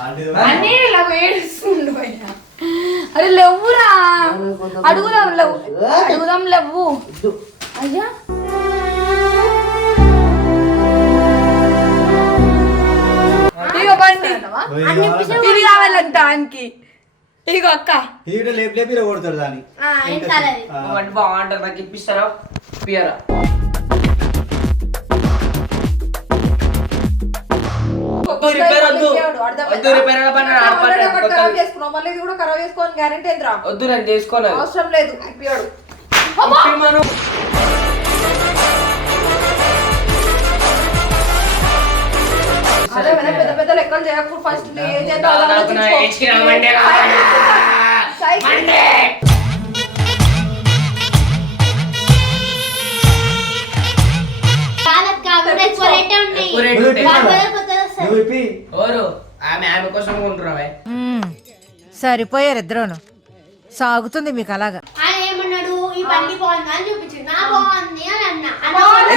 అన్నీ ఇలా ఏడుస్తుండు అరే లేవురా. అడుగుదాం లేవు. అడుగుదాం లేవు. అయ్యా. ఇగో బండి. ఇది కావాలంట ఆయనకి ఇగో అక్క. ఈడ లేపు లేపి కొడతాడు దాన్ని. బాగుంటుంది నాకు ఇప్పిస్తారా? ఇప్పియరా వద్దు. రిపేర్ వద్దు వద్దు రిపేర్ పని మళ్ళీ ఇది కూడా ఖరాబ్ చేసుకోని గ్యారెంటీ ఏంద్రా వద్దు నేను చేసుకోలేదు. అవసరం లేదు ఇప్పియాడు ఇప్పిమను. అదే పెద్ద పెద్ద లెక్కలు చేయకూడదు ఫస్ట్ ఏం చేద్దాం నువ్వు. ఇప్పి. ఆమె ఆమె కోసం కొంటున్నావే సరిపోయారు ఇద్దరును. సాగుతుంది మీకు అలాగా. ఆయన ఏమన్నాడు? ఈ బండి బాగుందా అని చూపించింది నా బాగుంది అని అన్నా.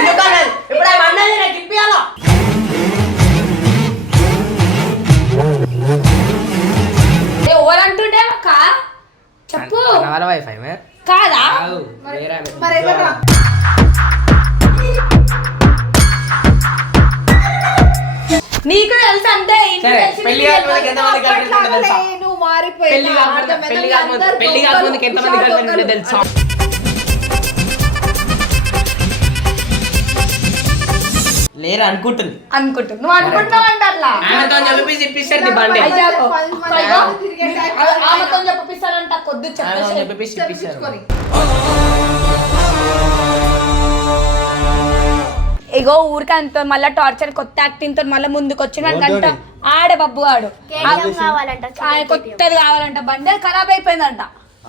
ఎందుకన్నది ఇప్పుడు ఆమె అన్నది నాకు ఇప్పియాలా? ఎవరంటుండే అక్క? చెప్పు. వాళ్ళ వైఫై మే కాదా. మరి ఎవరా నీకు తెలుసు అంతే తెలిసి పెళ్ళి? నువ్వు పెళ్ళి కాకముందు? పెళ్ళి కాకముందుకు ఎంతమంది గర్ల్ ఫ్రెండ్. తెలుసా లేరు అనుకుంటుంది అనుకుంటు నువ్వు అనుకుంటున్నావు అంట అట్లా ఆమెతో చెప్పేసి ఇప్పిస్తారు నీ బండి ఆమెతో కొద్దు చెప్పేసి. ఇగో ఊరికి అంత మళ్ళీ టార్చర్ కొత్త యాక్టింగ్తో మళ్ళీ ముందుకు వచ్చిన అంట? ఆడే బబ్బు ఆడు కొత్తది కావాలంట బండి అది ఖరాబ్ అయిపోయిందంట.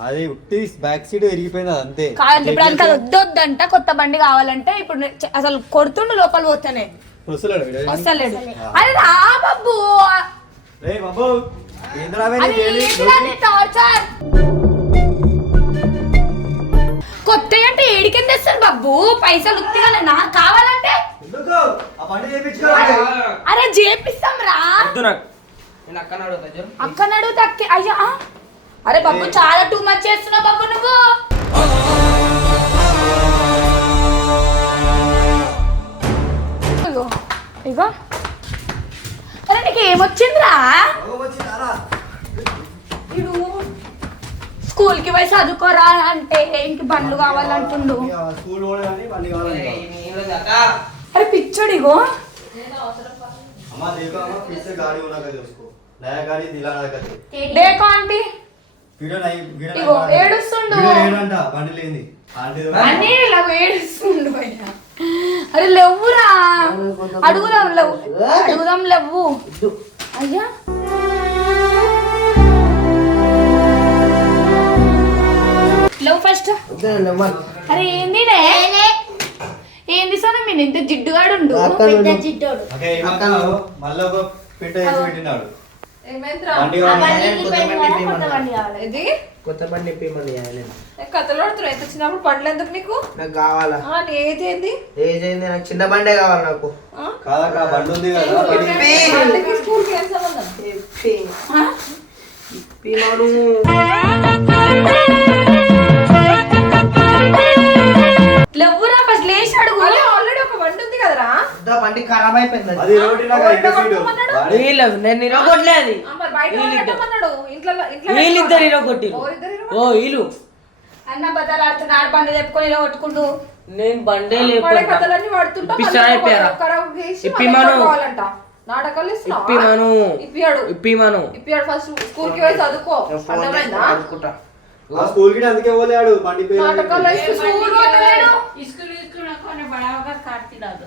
అది ఉట్టి బ్యాక్ సీట్ విరిగిపోయింది అంతే. కాదంటే ఇప్పుడు అంత వద్దొద్దంట కొత్త బండి కావాలంటే ఇప్పుడు అసలు కొడుతుండు లోపల పోతానే. వస్తలేడు అరే రా బబ్బు. రేయ్ బాబు ఏంద్రావే అది నీకు ఏంది? ఏంటిరా నీ టార్చర్ కొత్త అంటే ఏడికింద తెస్తారు బబ్బు పైసలు ఉత్తిగానేనా కావాలంటే? ఎందుకు? ఆ బండి చేయించుకోవాలి అరే చేపిస్తాం రా. చూడు. అక్కనడు తక్కి అయ్యా? అరే బబ్బు చాలా టూ మచ్ చేస్తున్నావు బబ్బు నువ్వు. ఇగో ఇగో. అరే నీకు ఏమొచ్చిందిరా ఇడు స్కూల్కి పోయి చదువుకోరా అంటే ఇంటి బండ్లు కావాలంటుండు. అరే పిచ్చోడు ఇగో. అరే లేవురా. అడుగుదాం లేవు. అడుగుదాం లేవు. అయ్యా. లేవు ఫస్ట్? అరే ఏంది ఏంది సోన మీరు ఇంత జిడ్డుగాడు పెద్ద జిడ్డోడు. కొత్త బండి ఎంత చిన్నప్పుడు పండ్లు ఎందుకు నీకు? నాకు కావాలా. ఏజ్ ఏంది? ఏజ్ అయింది నాకు చిన్న బండే కావాలి నాకు. బండి ఉంది కదా? బండికి స్కూల్కి ఏం సంబంధం? ఖరాబ్ నేను ఇరగొట్టలేదు వీళ్ళిద్దరు. ఇరగొట్టి ఓ వీళ్ళు. అన్న బద్దలు ఆడుతున్నా చెప్పుకొని ఇలా కొట్టుకుంటూ నేను బండే లేకపోయారా నాటకాలు ఇప్పిమను ఇప్పియాడు ఇప్పిమను ఇప్పియాడు ఫస్ట్ స్కూల్కి పోయి చదువుకో. అర్థమైందా? స్కూల్కి అందుకే పోలేడు బండి పేరు నాటకాలు స్కూల్ పోలేడు ఇస్కూల్ ఇస్కూల్ నాకు బడా అవకాశం కాటిరాదు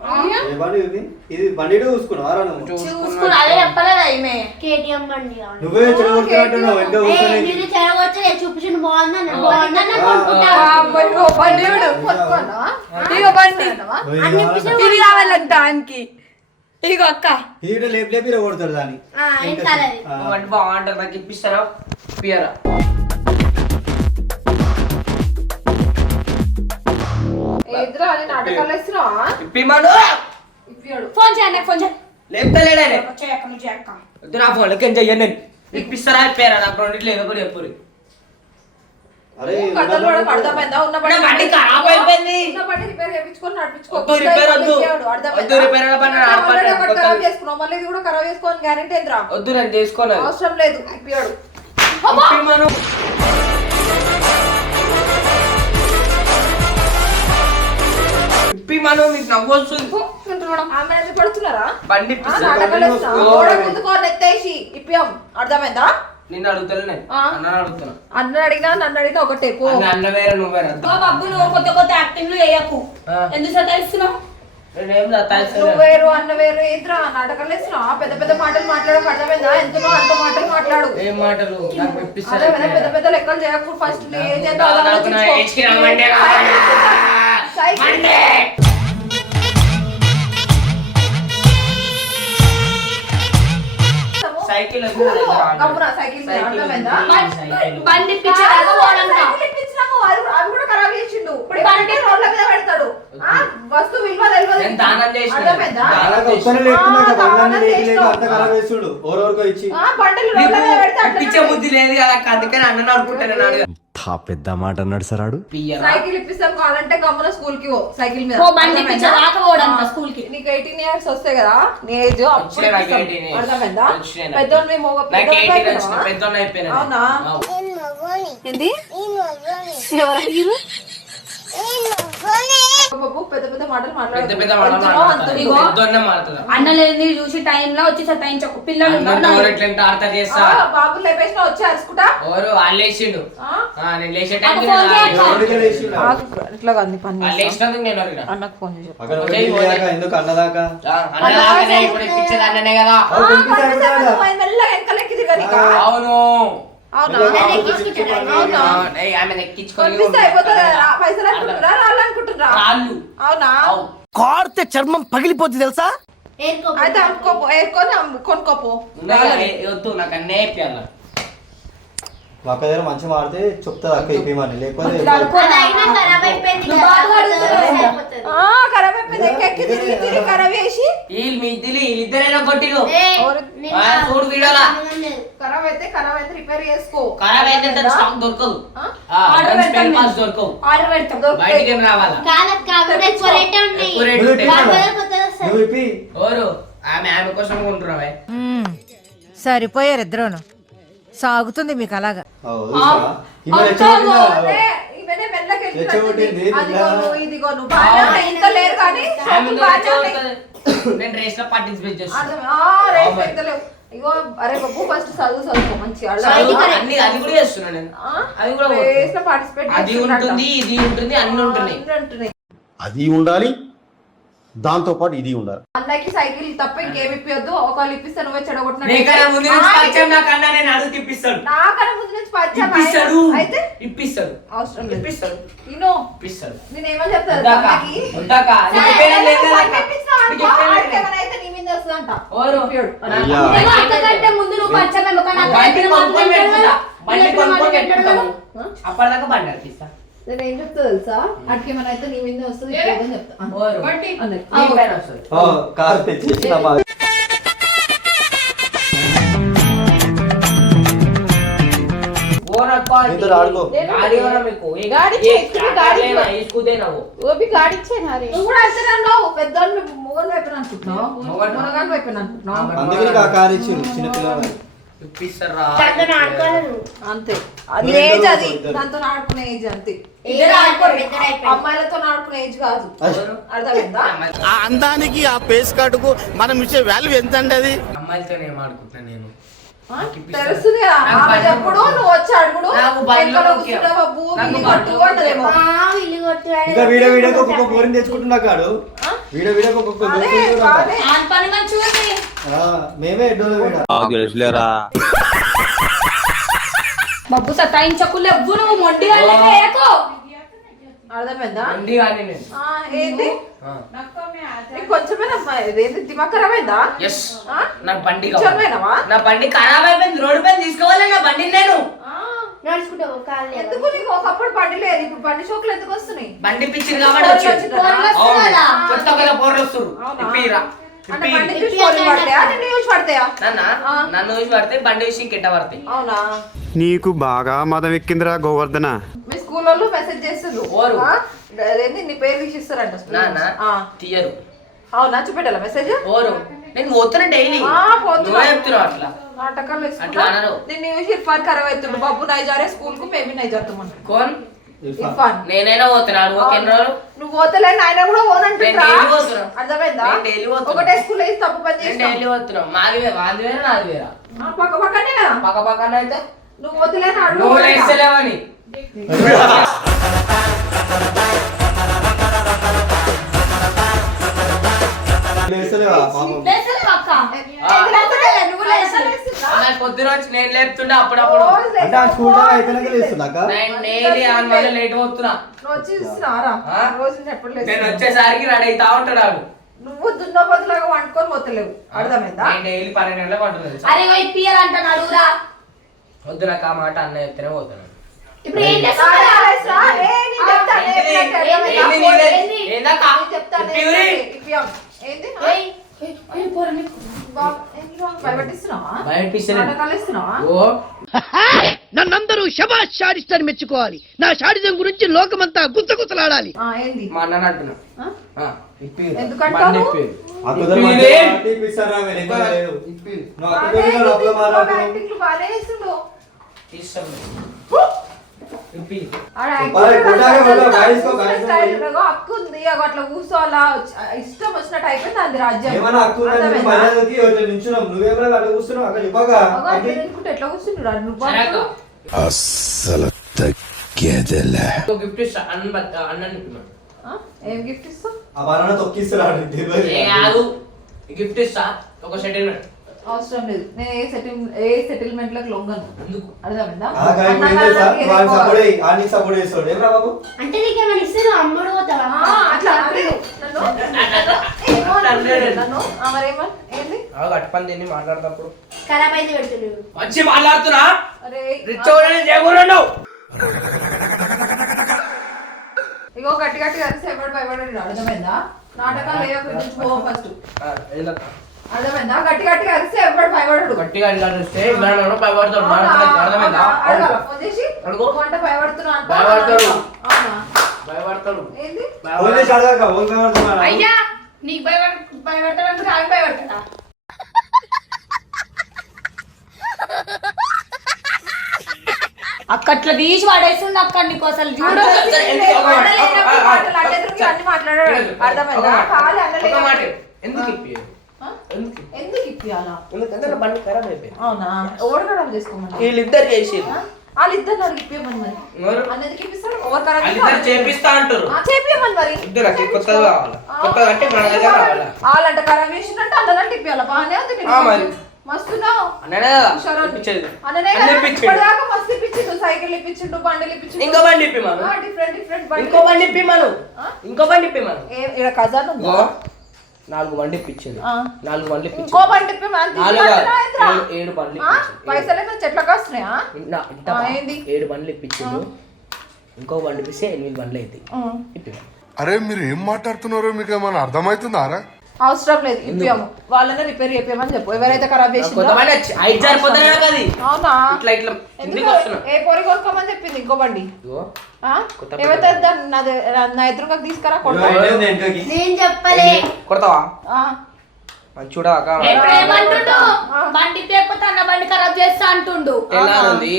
ఏ బండి ఇది? ఇది బండి చూసుకున్నావా? నువ్వు. చూసుకుని అదే చెప్పలేదా ఈమె? కేటీఎం బండి కావాలి. నువ్వే చెడగొడుతున్నట్టున్నావు వెనక ఏ, కూర్చొని నేను చెడగొట్టలే చూపించిన బాగుందని బాగుందని ఆ, కొనుక్కుంటా. ఇగో బండి బండి. ఇది కావాలంట. ఆయనకి అక్క. ఈడ లేపి లేపి కొడతాడు దాన్ని. ఆ, వెనకాలది. అంటే బాగుంటుంది నాకు ఇప్పిస్తారా ఇప్పియరా ఇప్పిమాను ఫోన్ చేయండి ఫోన్ చేయండి లేపుతలేడే చేయక్క నువ్వు చేయక్క. వద్దు నా ఫోన్లకి ఏం చెయ్యను నేను ఇప్పిస్తారా? ఇప్పారా? నాకు రెండిట్లో ఏదో కూడా అర్థమైందా ఉన్న నా బండి ఖరాబ్ అయిపోయింది. ఉన్న ఇప్పిమాను ఇప్పిమాను మీకు నవ్వు వస్తుంది ఆమె ఎందుకు పడుతున్నారా? బండి ఇప్పియాం అర్థమైందా? నిన్ను అడుగుతలే ఆ. అన్న అడుగుతున్నా. అన్న అడిగినా నన్ను అడిగినా ఒకటే పో. అన్న వేరే నువ్వు వేరే. బాబు నువ్వు కొత్త కొత్త యాక్టింగ్లు వేయకు. ఎందుకు సతాయిస్తున్నావు? అన్న వేరు నాటకాలు వేస్తున్నావా? పెద్ద పెద్ద మాటలు మాట్లాడక అర్థమైందా? ఎంతనో అంత మాటలు మాట్లాడు. ఏం మాటలు? నాకు ఇప్పిస్తా అదే కదా పెద్ద పెద్ద లెక్కలు చేయకు. First cycle. సైకిల్. బండి అది కూడా- ఖరాబ్ చేసిండు. ఇప్పుడు బండి రోడ్ల మీద పెడతాడు వస్తువు విలువ తెలియదు. బుద్ధి లేదు కదా అందుకని అన్న అనుకుంటాను పెద్ద మాట అన్నాడు సార్ ఆడు. సైకిల్ ఇప్పిస్తాం కావాలంటే గమ్మున స్కూల్కి పో సైకిల్ మీద. ఓ బండి పిచ్చ అర్థమైందా? రాక పోవడంట స్కూల్కి నీకు ఎయిటీన్ ఇయర్స్ వస్తాయి కదా నీ ఏజ్ అప్పుడు వచ్చినాయి నాకు ఇప్పిస్తాం. 18 years. అర్థమైందా. పెద్దోళ్ళు మేము ఒక పెద్దోళ్ళు అవునా? ఏంది? బాబు పెద్ద పెద్ద మాటలు. అన్న లేని చూసి వచ్చి సతాయించకు. పిల్లలు బాబు లేపేసిన వచ్చి అరుచుకుంటా. లేచిండు. నేను లేచే టైంకి ఫోన్. ఇట్లా కాదు పని? లేచినందుకు నేను. అన్నకు చేసి ఎందుకు అన్నదాకా? ఇప్పుడు అన్ననే కదా. అవును. కాడితే చర్మం పగిలిపోద్ది తెలుసా. అయితే కొనుక్కోపో. వద్దు నాకు అన్నే ఒక్క దగ్గర మంచి మాడితే చెప్తుంది అక్క ఇప్పమని లేకపోతే ఖరాబ్ ఇద్దరు చూడు వీడియోలా. అయితే అయితే రిపేర్ చేసుకో. అయితే స్టాక్ దొరకదు. ఆర్డర్ పెడతాం దొరకవు. ఆర్డర్ పెడతాం బయటికి ఏం రావాలా? ఎక్కువ రేటే ఉన్నాయి. ఎక్కువ రేటు ఉంటాయి. ఆమె ఆమె కోసం కొంటున్నావే. సరిపోయారు ఇద్దరును. సాగుతుంది మీకు అలాగా. నేను రేస్లో పార్టిసిపేట్ చేస్తాను. ఇగో అరే బాబు ఫస్ట్ చదువు చదువుకో మంచిగా అది అర్థమైందా? correct. అన్ని అది కూడా చేస్తున్నా నేను. ఆ? అది కూడా రేస్లో పార్టిసిపేట్ అది ఉంటుంది ఇది ఉంటుంది అన్ని ఉంటున్నాయి. అన్ని ఉంటున్నాయి. అది ఉండాలి దాంతో పాటు ఇది ఉండాలి. అన్నకి సైకిల్ తప్ప ఇంకేమి ఇప్పియొద్దు. ఒకళ్ళు ఇప్పిస్తే నువ్వే చెడగొట్టినట్టు నీకన్నా ముందు నుంచి ఆ, పరిచయం నాకన్నా నేను అడుగు తిప్పిస్తాడు నాకన్నా ముందు నుంచి పరిచయం ఇప్పిస్తాడు. అయితే అవసరం లేదు. చెప్తాను నీకు పేరు లేదు? అయితే నీ మీద వస్తుందంట. అంతకంటే ముందు నువ్వు పరిచయం. అప్పటిదాకా బండి నడిపిస్తా నేను ఏం చెప్తా తెలుసా? అటుకి ఏమైనా అయితే నీ మీద వస్తుంది అని చెప్తా. కారు చిన్నపిల్లలు. అంతే. అది ఏజ్ అది. దాంతో ఆడుకునే ఏజ్ అంతే. ఇద్దరు ఆడుకోరు, ఇద్దరు అయిపోయింది. అమ్మాయిలతో ఆడుకునే ఏజ్ కాదు. ఎవరు? అర్థమైందా? ఆ అందానికి ఆ పేస్ కార్డుకు మనం ఇచ్చే వాల్యూ ఎంత అండి అది? అమ్మాయిలతో ఏం ఆడుకుంటున్నా నేను? నువ్వు వచ్చి అడుగుడు. ఇంకా వీడియో వీడియోకి ఒక్కొక్క తెచ్చుకుంటున్నా కాడు? వీడియో వీడియోకి ఒక్కొక్క మేమే వీడ బబ్బు సతాయించకులు. ఎవ్వు నువ్వు మొండి వేయకు. అర్థమైందా? ఏంటి? నా బండి? నా బండి ఖరాబ్ అయిపోయింది. రోడ్డు పైన తీసుకోవాలి నా బండి నేను. ఎందుకు నీకు? ఒకప్పుడు బండి లేదు. ఇప్పుడు బండి షోకులు ఎందుకు వస్తున్నాయి? బండి పిచ్చింది కాబట్టి. కొత్త కొత్త పోర్లు అంటే నిన్ను పడితే బండి విషయం కెట్ట పడతాయి. అవునా? నీకు బాగా మదం ఎక్కిందిరా గోవర్ధన. మీ స్కూల్ వాళ్ళు మెసేజ్? అదేంటి నీ పేరు తీసిస్తారంట స్కూల్ నాన్న ఆ. తీయరు. అవునా? చూపెట్టాలా మెసేజ్ ఓరు నేను పోతున్నా డైలీ ఆ, పోతున్నా. నువ్వే చెప్తున్నావు అట్లా. నాటకాలు అట్లా అనరు. నిన్ను చూసి ఇర్ఫాన్ ఖరాబ్ అవుతుండు. బాబు నైజారే స్కూల్కు మేబీ నైజారుతాం కోన్ ఇర్ఫాన్ నేనైనా పోతున్నా. నువ్వు ఒక ఎన్ని రోజులు? నువ్వు పోతలే ఆయన కూడా నేను పోనంటుంటా daily పోతున్నా. అర్థమైందా. ఒకటే స్కూల్ తప్పు పని. డైలీ పోతున్నా. మాది వే- వాది వేరే నాది వేరా. ఆ, పక్క పక్కనే కదా? పక్క పక్కన అయితే నువ్వు అడుగు. లేస్తలేవని లేస్తలేవా పాపం. పొద్దున వచ్చి నేను లేపుతుండే అప్పుడప్పుడు. రోజు అంటే ఆ అయిపోయినాక లేస్తున్నాక నేను ఆన్ వల్ల లేట్ వచ్చి చూస్తున్నారా ఆ? రోజు నేను ఎప్పుడు నేను లేస్తున్నా? వచ్చేసరికి రెడీ అవుతా ఉంటాడు వాడు. నువ్వు దున్నపోతులాగా వండుకొని పోతలేవు. అర్థమైందా? నేను డైలీ పన్నెండు గంటలకు పడుతుంది అరే పోయి ఇప్పియాలంటున్నాడు రా వద్దు నాకు ఆ మాట అన్న చెప్తేనే పోతున్నాను ఇప్పుడు ఏం నేను అంటే ఏంది? నన్నందరూ శబాష్ షాడిస్ట్ అని మెచ్చుకోవాలి. నా షాడిజం గురించి లోకమంతా గుత్తగుత్తలాడాలి మా అన్న అంటున్నా. ఆ? ఆ, ఇప్పియురు. ఎందుకంటావు? బండి ఇప్పియురు. ఆ కుదర ఇప్పియురే. ఇప్పిస్తారా మీరు ఇంకా లేదు నువ్వు అక్క అదే, దగ్గర లోపల నీకు మాట్లాడుతున్నావు యాక్టింగ్లు బాగానే చేస్తుండు. ఇష్టం ఇప్పియురు. ఆడ బాగా యాక్టింగ్ కొట్టాలి, కూడా కొట్టాలి, గాయస్ కో, కూర్చునే గాయస్ కో. స్టైల్ ఉండగా, హక్కు ఉంది అగో అట్లా కూర్చోవాలా ఇష్టం వచ్చినట్టు అయిపోయింది అది రాజ్యం ఎట్లా నువ్వు తగ్గేదేలే ఇంకో గిఫ్ట్ ఇస్తా అన్న అన్న? ఏం గిఫ్ట్ ఇస్తావు ఆ కాదు గిఫ్ట్ ఇస్తా ఒక సెటిల్మెంట్ అవసరం లేదు నేను ఏ సెటిల్ ఏ సెటిల్మెంట్లకు లొంగను ఎందుకు అర్థమైందా అంటే నీకేమైనా ఇస్తే నువ్వు అమ్మడు అట్లా అనలేదు. నన్ను ఏంది తిని ఖరాబ్ అయింది పెడుతున్నావు మంచి మాట్లాడుతున్నా రిచ్ ఇగో గట్టి గట్టి కలిసి ఎవడు భయపడండి అర్థమైందా నాటకాలు పో ఫస్ట్ అర్థమైందా? గట్టి భయపడడు గట్టిగా భయపడతాడు. అర్థమైందా? అడగాలా? ఫోన్ చేసి. అడుగు. భయపడుతున్నా అంట భయపడతాడు. అవునా? భయపడతాడు ఏంది? ఫోన్ చేసి అడగాక ఫోన్ కనబడుతున్నాడా? అయ్యా నీకు భయపడ భయపడతాడు ఆమె భయపడతాడా అక్కట్ల తీసి పడేస్తుంది అక్క నీకు అసలు చూడు. అన్ని మాట్లాడాడు? అర్థమైందా? అన్నలేదు ఎందుకు? ఎందుకు? ఇప్పియాలా? ఎందుకంటే నా బండి ఖరాబ్ అయిపోయింది అవునా? ఓడగడం చేసుకోమని? వీళ్ళిద్దరు చేసి వాళ్ళిద్దరు నాకు ఇప్పియమని మరి? అన్నదికి ఇప్పిస్తాడు ఓవర్ కరెక్ట్ వాళ్ళిద్దరు చేపిస్తా అంటారు చేపియమని మరి. వద్దు నాకు ఈ కొత్తది కావాలా? కొత్తది అంటే మన దగ్గర రావాలా వాళ్ళంట ఖరాబ్ చేసినట్టు అన్నదంటే ఇప్పియాలా? బాగానే ఉంది మరి. మస్తున్నావు మస్తు ఇప్పించిండు. సైకిల్ ఇప్పించిండు బండిలు ఇప్పించిండు. ఇంకో బండి ఇప్పి మనం డిఫరెంట్ డిఫరెంట్ ఇంకో బండి ఇప్పి మనం? ఇంకో బండి ఇప్పి మనం ఇక్కడ ఖజాన్ నాలుగు బండి ఇప్పించింది. నాలుగు బండ్లు ఇంకో ఇప్పించింది బండి నాలుగు? ఏడు- ఏడు బండ్లు ఆ? ఇప్పించింది. పైసలు చెట్లకు వస్తున్నాయా? ఏడు బండ్లు ఇప్పించిండు ఇంకో బండి ఇప్పిస్తే ఎనిమిది బండ్లు. ఇప్పి అరే మీరు ఏం మాట్లాడుతున్నారో మీకు ఏమైనా అర్థమవుతుందారా అవసరం లేదు. ఇప్పియము వాళ్ళనే రిపేర్ చెప్పామని చెప్పు. ఎవరైతే ఖరాబ్ చేసిందో. అవునా? ఇట్లా ఇట్లా ఎందుకు? ఇంటికి వస్తున్నా. ఏ పొరి కొనుక్కోమని చెప్పింది ఇంకో బండి? ఏమైతే దాన్ని నా ఎదురుగా తీసుకురా కొడతా. నేను చెప్పలే. కొడతావా? ఆ. మంచి చూడవాక ఎప్పుడు ఏమంటుండు బండి పేకపోతే అన్న బండి ఖరాబ్ చేస్తా అంటుండు.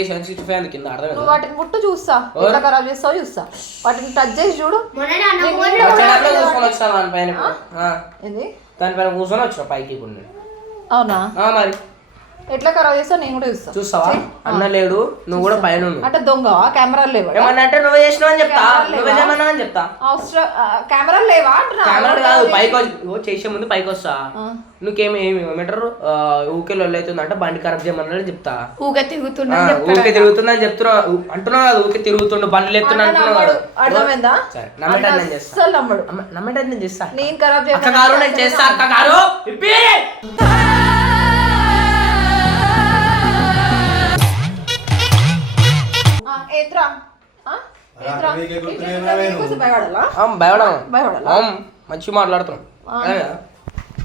సెవెన్ సిక్స్టీ ఫైవ్ కింద నువ్వు అర్థమైంది వాటిని ముట్టు చూస్తా. ఎట్లా ఖరాబ్ చేస్తావు చూస్తా. వాటిని టచ్ చేసి చూడు. కూర్చొని వచ్చిన దానిపైన? ఇప్పుడు. ఆ, ఏంది? దానిపైన కూర్చొని వచ్చిన పైకి ఇప్పుడు అవునా? ఆ, మరి. ఎట్లా ఖరాబ్ చేస్తావు నేను కూడా చూస్తా. చూస్తావా? అన్న లేడు నువ్వు కూడా పైన. అంటే దొంగవా? కెమెరాలు లేవా? ఏమన్నా అంటే నువ్వే చేసినావు అని చెప్తా. కెమెరాలు నువ్వే లేవా? చేయమన్నా అని చెప్తా. అవసరం కెమెరాలు లేవా అంటున్నా? కెమెరా కాదు పైకి వచ్చి- చేసే ముందు పైకి వస్తా. నువ్వేమి ఏమంటారు? ఆ, ఊకే లొల్లి అవుతుందంటే బండి ఖరాబ్ చేయమన్నా చెప్తా. ఆ, తిరుగుతున్నా ఊకే తిరుగుతుందని చెప్తున్నా. ఊ- అంటున్నావు కదా ఊకే తిరుగుతుండు బండ్లు ఎత్తున్నా. అర్థమైందా? నమ్మటాన్ని అన్న చేస్తా. నమ్మటాన్ని నేను చేస్తా. నేను ఖరాబ్ చేస్తా అక్క గారు ఇప్పి! భయపడాలా? మంచిగా మాట్లాడుతున్నాం?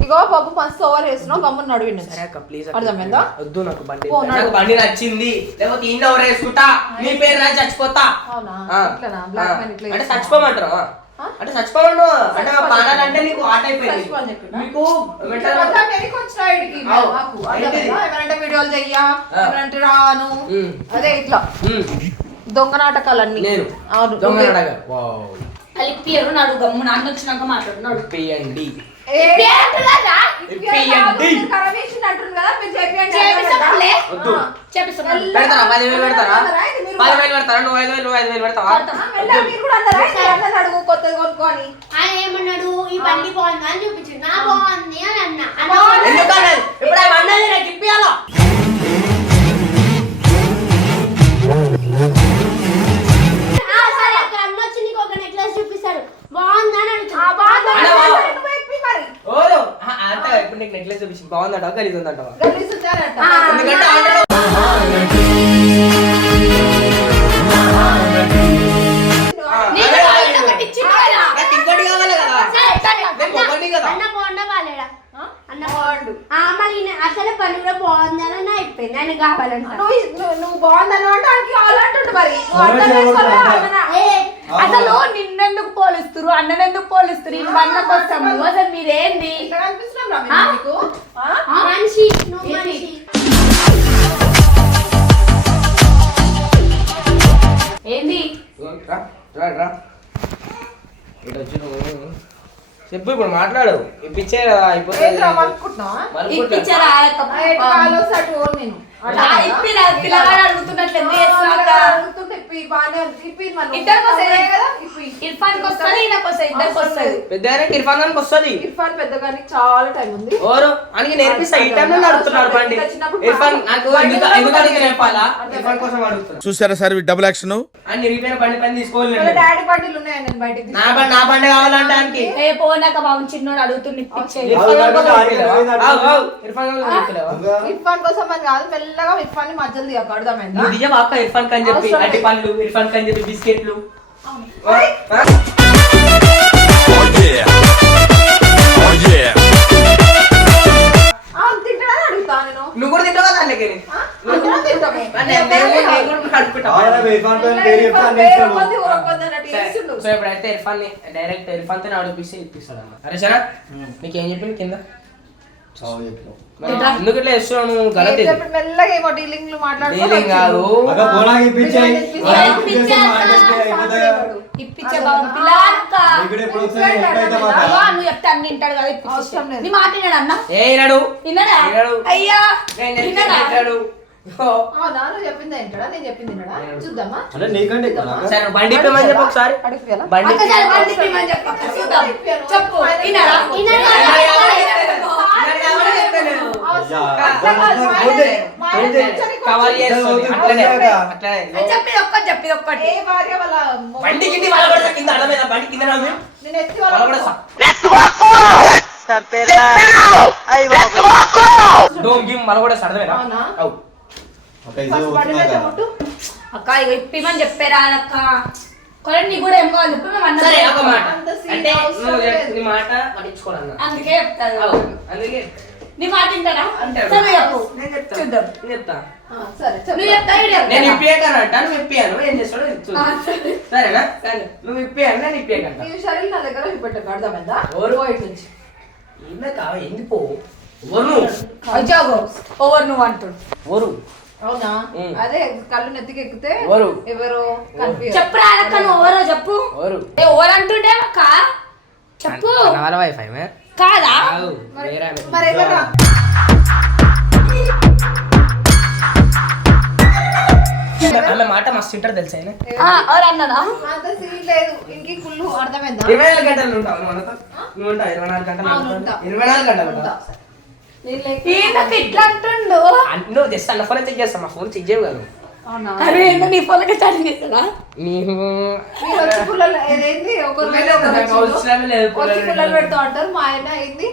ఇగో బాబు మస్తు ఓవర్ చేస్తున్నావు గమ్మున నడువి సరే అక్క ప్లీజ్ అర్థమైందా? వద్దు నాకు బండి. నాకు బండి నచ్చింది. లేకపోతే ఈయన ఎవరు వేసుకుంటా నీ పేరు రాసి చచ్చిపోతా. అవునా? ఆ, ఇట్లనా? ఆ. బ్లాక్ మ్యాన్ ఇట్లా అంటే? చచ్చిపోమంటారా? అంటే చచ్చిపోమండు అంటే చచ్చిపోమని పానాలంటే నీకు ఆట అయిపోయింది? మీకు? ఎవరంటే వీడియోలు చెయ్యా. ఎవరంటే రాను. అదే ఇట్లా. దొంగ నాటకాలన్నీ. నేను. అవును దొంగ. నడక. వావ్. అలిపియరు నడు గమ్ము. నాన్న వచ్చినాక మాట్లాడుతున్నాడు. ఆయన ఏమన్నాడు? ఈ బండి బాగుందా అని నా బాగుంది అని అన్న. ఎందుకన్నది ఇప్పుడు ఆయన అన్నది నాకు ఇప్పియాలా ఇప్పుడు నీకు నెక్లెస్ చూపించింది బాగుందంట గలీజ్ ఉంచారంట. ఎందుకంటే ఆల్రెడీ ఒకటి ఇచ్చిండు కదా. నాకు ఇంకోటి కావాలి కదా సరే, సరే. కదా? అన్న బాలేడా? అన్న బాగుండు. అసలు పని కూడా బాగుందని అయిపోయింది. ఆయన కావాలంట నువ్వు నువ్వు- నువ్వు బాగుందన్నావు అంటే ఆయనకి కావాలంటుండు మరి. నువ్వు అర్థం మనమే చేసుకోలేవా? చేయకూడదు. అన్న, ఏ, అసలు నిన్నెందుకు పోలిస్తురు? అన్ననెందుకు పోలిస్తురు? ఈ బండ్ల కోసం అసలు మీరేంది? ఇట్లా కనిపిస్తున్నాం రా మేము నీకు? ఆ? మనిషి నువ్వు మనిషి. ఏంది? రా రా రా. ఇటు వచ్చి నువ్వు చెప్పు ఇప్పుడు మాట్లాడు. ఇప్పించే కదా అయిపోతుంది. ఇర్ఫాన్ వస్తుంది. ఇర్ఫాన్ పెద్దగాని చాలా టైం ఉంది. ఓరు అని నేర్పిస్తా. ఈ టైంలో నడుపుతున్నారు బండి. ఇర్ఫాన్ నాకు ఎందుకు ఎందుకు అడిగి నేర్పాలా ఇర్ఫాన్ కోసం అడుగుతున్నా. చూసారా సార్ డబుల్ యాక్షన్ అని బండి పని డాడీ బండిలు ఉన్నాయి నేను బయటికి నా బండి నా బండి కావాలంటే ఆయనకి. ఏ పోనాక బాబు చిన్నోడు అడుగుతుంది. ఇర్ఫాన్ కోసం అని కాదు మెల్లగా ఇర్ఫాన్ని మధ్యలో తీయక అర్థమైందా? నువ్వు నిజం అక్క ఇర్ఫాన్ ఖాన్ చెప్పి అట్టి. పండ్లు ఇర్ఫాన్ ఖాన్ చెప్పి బిస్కెట్లు? నువ్వు కూడా తింటావు కదా అందుకే. సో ఇప్పుడైతే ఇర్ఫాన్ని డైరెక్ట్ ఇర్ఫాన్తో అడిపిస్తే ఇప్పిస్తాడు అన్న. అరే సరే. నీకేం చెప్పింది కింద? చావు చెప్పు. మరి ఎందుకు ఇట్లా చేస్తున్నావు నువ్వు? గలతి ఏ చెప్పు, మెల్లగా ఏమో డీలింగ్లు డీలింగ్ కాదు. ఇప్పించే బాబు నువ్వు చెప్తే అన్ని వింటాడు కదా ఇప్పించేసి. అవసరం లేదు. నీ మాట విన్నాడు అన్న? ఏ ఈనాడు విన్నాడా వినడు. అయ్యా! నేను చెప్తే విన్నాడా చెప్పింది ఏంటడా? నేను చెప్పింది చూద్దామా? అంటే నీకంటే? సరే బండి ఇప్పమని చెప్పు ఒకసారి. బండి బండి ఇప్పమని చెప్పు. చూద్దాం. చెప్పు. చెప్పేది ఒక్కటి చెప్పేది వాళ్ళ బండి కింద వలబడతా కింద అర్థమైందా బండి కింద రాదు. నేను ఎత్తి వాళ్ళ వలబడతా డోమ్ గిమ్ మలబడేస్తా అర్థమైనా అవునా? అక్క ఇక ఇప్పిమని చెప్పారా అక్క. కొలండి నీకు కూడా ఏం కావాలి? చెప్పు మేము అన్నం సరే ఒక మాట. అంటే నువ్వు. నీ మాట పట్టించుకోనన్నా. అందుకే చెప్తాడు అవు అందుకే నీ మాట అంటాడు. సరే చెప్పు. నేను చెప్తా. చూద్దాం. నేను చెప్తా. ఆ, సరే చెప్పు. నువ్వు చెప్తా వీడు చెప్తాడా? నేను ఇప్పియకనంట నువ్వు ఇప్పియాను. ఏం చేస్తాడో. సరేనా? సరే. నువ్వు ఇప్పియాను నేను ఇప్పియకంట. ఈ నా దగ్గర చూపెట్టకు అర్థమైందా? ఎవరు? ఓ ఇటు నుంచి. ఏమే కావాలి? ఎందుకు పో? ఎవరు నువ్వు. ఓవర్ నువ్వు అంటాడు. ఎవరు అదే కళ్ళు ఎవరు? ఎవరో చెప్పు కాదా? అన్న మాట మస్తు ఇంటర్ తెలుసా ఇరవై నాలుగు గంటలు ఇరవై నాలుగు గంటలు ఇట్లా అంటుండు నువ్వు జస్ట్ అన్న ఫోన్ చెక్ చేస్తావు మా ఫోన్ చెక్ చేయవు కదా అరే నీ చేస్తాడా? అంటారు. మా ఆయన అయింది.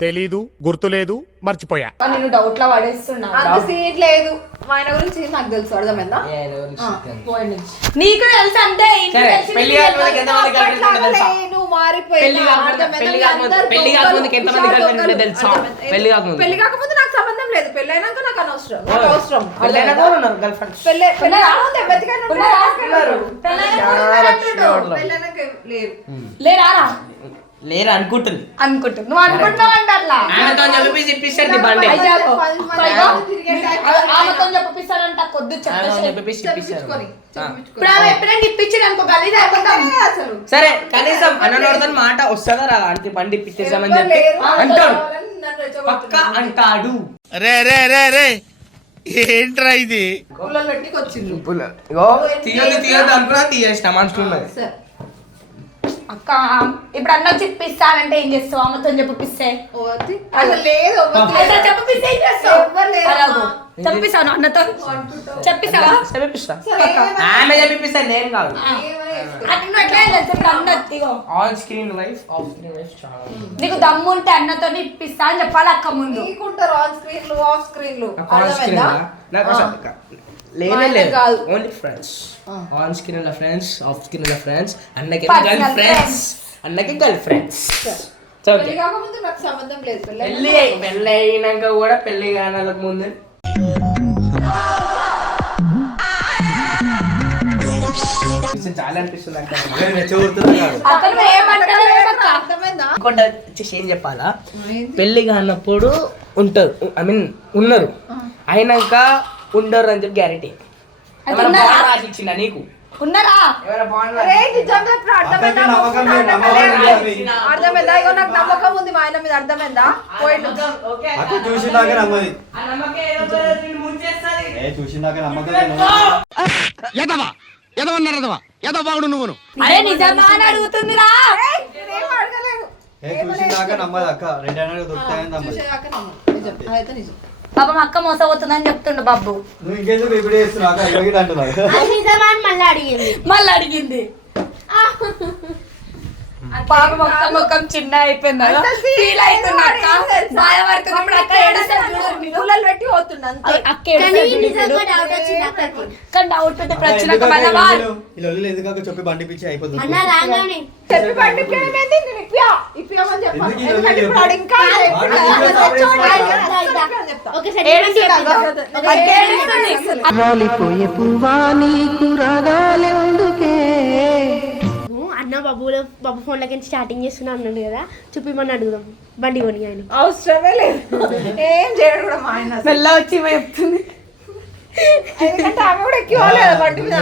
తెలీదు గుర్తులేదు మర్చిపోయా. నేను డౌట్లో పడేస్తున్నా అంత సీన్ లేదు. మా ఆయన గురించి నాకు తెలుసు అర్థమైందా. నీకు తెలుసు. అంటే తెలిసింది పెళ్ళి కాకముందు- నాకు సంబంధం లేదు. పెళ్ళి అయినాక నాకు అనవసరం అవసరం లేరు లేరారా లేరు అనుకుంటుంది. అనుకుంటు నువ్వు అనుకుంటున్నావు అంటే అట్లా ఆమెతో చెప్పి బండి. ఆమెతో కొద్దు సరే కనీసం అన్నోడితో మాట వస్తుందా రాదా? అంటే బండి ఇప్పించేసామని చెప్పి. అంటాడు. పక్క. అంటాడు. రే రే రే రే. ఏంట్రా ఇది? పుల్లలు పెట్టి వచ్చిండ్రు ఇగో తీయొద్దు తీయొద్దు అనుకున్నా తీయేసిన సరే. అక్క ఇప్పుడు అన్న చెప్పిస్తానంటే ఏం చేస్తావు? ఆమెతో చెప్పిస్తే ఓతి. అసలు లేదు ఏం చేస్తావు. చెప్పిస్తాను అన్నతో? చెప్పిస్తావా? ఆమె చెప్పిస్తా నేను కాదు. నీకు దమ్ము ఉంటే అన్నతో ఇప్పిస్తా అని చెప్పాలి అక్క ముందు. నీకుంటారు ఆన్ స్క్రీన్లు ఆఫ్ స్క్రీన్లు. లేనే కాదు. ఓన్లీ ఫ్రెండ్స్ ఆ. ఆన్ స్క్రీన్లో ఫ్రెండ్స్ ఆఫ్ స్క్రీన్లో ఫ్రెండ్స్ అన్నకి గర్ల్ ఫ్రెండ్స్. అన్నకి గర్ల్ ఫ్రెండ్స్ పెళ్ళి కాకముందు నాకు సంబంధం లేదు. పెళ్ళి పెళ్ళి పెళ్ళి అయినాక కూడా పెళ్ళి కానాలకు ముందు. చాలా అనిపిస్తుంది ఇంకోటి వచ్చేసి ఏం చెప్పాలా? పెళ్ళి కానప్పుడు ఉంటారు. ఐ మీన్ ఉన్నారు. అయినాక ఉండరు అని చెప్పి గ్యారెంటీ? రాసిచ్చిందా నీకు? ఉన్నారా అర్థమైందా? నమ్మకం ఇగో నాకు ఉంది మా ఆయన మీద అర్థమైందా? పోయిండు. అక్క చూసిందాక నమ్మది. ఏ చూసిందాక నమ్మకం లేదు. ఎదవా? ఎదవన్నారు ఎదవా? ఎదవాడు నువ్వును. అరే నిజమా అని అడుగుతుందిరా నేనేం అడగలేదు? ఏ చూసిందాక నమ్మదు అక్క. రెండు అయినా దొరుకుతాయని నమ్మది. చూసేదాకా నమ్ము. నిజం అదైతే నిజం. పాపం అక్క మోసపోతుందని చెప్తుండు బాబు. మళ్ళీ అడిగింది. పాపం అక్క ముఖం చిన్న అయిపోయింది ఫీల్ అక్క? బాధపడుతున్నప్పుడు అక్క పెట్టి అక్క కానీ. డౌట్ ఉంటే మళ్ళీ చెప్పి బండి పిచ్చి అయిపోతుంది? చెప్పి. చెప్తా. ఏమంటే అన్న బాబులో బాబు ఫోన్ లకి స్టార్టింగ్ చేస్తున్నా అన్నాడు కదా చూపిమని అడుగుదాం. బండి కొని ఆయన. అవసరమే లేదు. ఏం చేయడు కూడా మా ఆయన. మెల్ల వచ్చి చెప్తుంది. ఎందుకంటే ఆమె కూడా ఎక్కి పోలేదు బండి మీద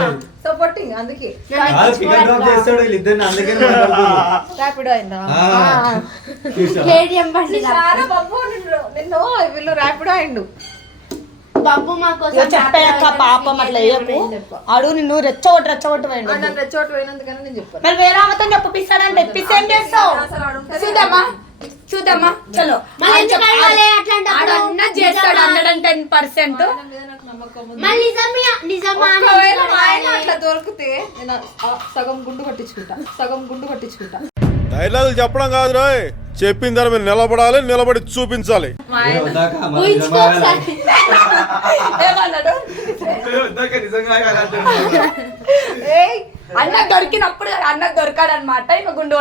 సపోర్టింగ్ అందుకే. చేస్తాడు వీళ్ళిద్దరిని ర్యాపిడో అయిందా? కేటీఎం బండి నిన్ను వీళ్ళు ర్యాపిడో అయిండు. బాబు మా కోసం చెప్పే అక్క పాపం అట్లా వేయకు అడుగు నిన్ను రెచ్చగొట్టు రెచ్చగొట్టు పోయిండు నన్ను రెచ్చోటు పోయినందుకని నేను చెప్పాను. మరి వేరే ఆమెతో చెప్పిస్తానంటే ఇప్పిస్తే ఏం చేస్తావు? చూద్దామా? చూద్దామా? చలో. అన్న చేస్తాడు హండ్రెడ్ అండ్ టెన్ పర్సెంట్. ఆయన? అట్లా దొరికితే సగం గుండు కొట్టించుకుంటా. సగం గుండు కొట్టించుకుంటా. డైలాగులు చెప్పడం కాదు రోయ్ చెప్పిన దాని మీద నిలబడాలి నిలబడి చూపించాలి. అన్న దొరికినప్పుడు అన్న దొరకాడు అనమాట ఇక గుండు